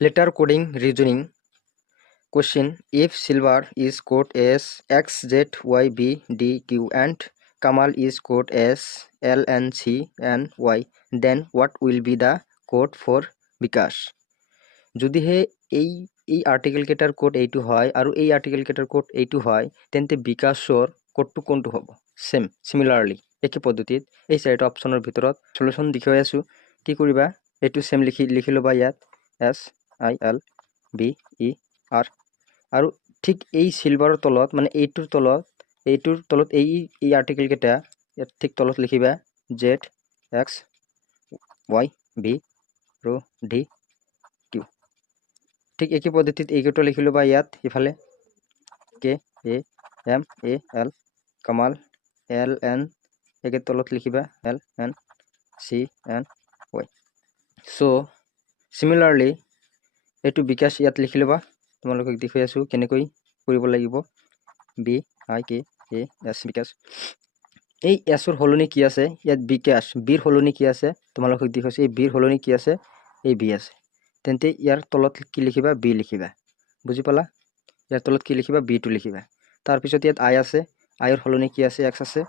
Letter coding reasoning question. If Silver is code as X, Z, Y, B, D, Q and Kamal is code as L, N, C, N, Y, then what will be the code for Bikash? যদিহে এই article কেইটাৰ code এইটো হয় আৰু এই article কেইটাৰ code এইটো হয়, তেন্তে বিকাশৰ কোডটো কোনটো হ'ব? সিমিলাৰলি একে পদ্ধতিত এই চাৰিটা অপশ্যনৰ ভিতৰত সলিউশন দেখুৱাই আছো। কি কৰিবা? এইটো সেম লিখি ল'বা ইয়াত SILBER আৰু ঠিক এই সিলভাৰৰ তলত মানে এইটোৰ তলত এই আৰ্টিকেল কেইটা ইয়াত ঠিক তলত লিখিবা Z, X, Y, B আৰু D, Q। ঠিক একই পদ্ধতিত এইকেইটা লিখি ল'বা ইয়াত ইফালে K, A, M, A, L, Kamal L, N, একে তলত লিখিবা L, N, C, N, Y। So similarly এইটো বিকাশ ইয়াত লিখি ল'বা। তোমালোকক দেখুৱাই আছো কেনেকৈ কৰিব লাগিব। BIKAS বিকাশ। এই এছৰ হলনি কি আছে? ইয়াত বিকাশ বিৰ হলনি কি আছে? তোমালোকক দেখুৱাইছো এই বিৰ হলনি কি আছে? এই বি আছে। তেন্তে ইয়াৰ তলত কি লিখিবা? বি লিখিবা। বুজি পালা? ইয়াৰ তলত কি লিখিবা? বি টো লিখিবা। তাৰপিছত ইয়াত আই আছে, আইৰ হলনি কি আছে? এক্স আছে,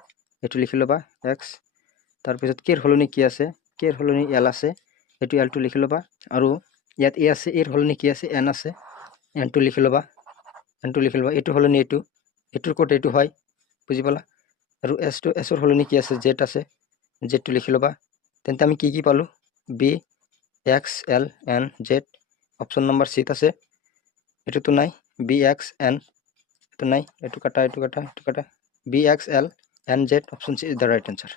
এইটো লিখি ল'বা এক্স। তাৰপিছত কেৰ হলনি কি আছে? কেৰ হলনি এল আছে, এইটো এল টো লিখি ল'বা। আৰু ইয়াত এ আছে, এৰ হলনি কি আছে? এন আছে, এন টো লিখি ল'বা, এন টো লিখি ল'বা। এইটো হলনি এইটোৰ কোড এইটো হয়। বুজি পালা? আৰু এছৰ হলনি কি আছে? জেড আছে, জেড টো লিখি ল'বা। তেন্তে আমি কি পালো? B, X, L, N, Z. Option number সিত আছে, এটোতো নাই। বি, এক্স, এন, এটো নাই, এটো কাটা, এটো কাটা, এটো কাটা। B, X, L, N, Z, option C is the right answer.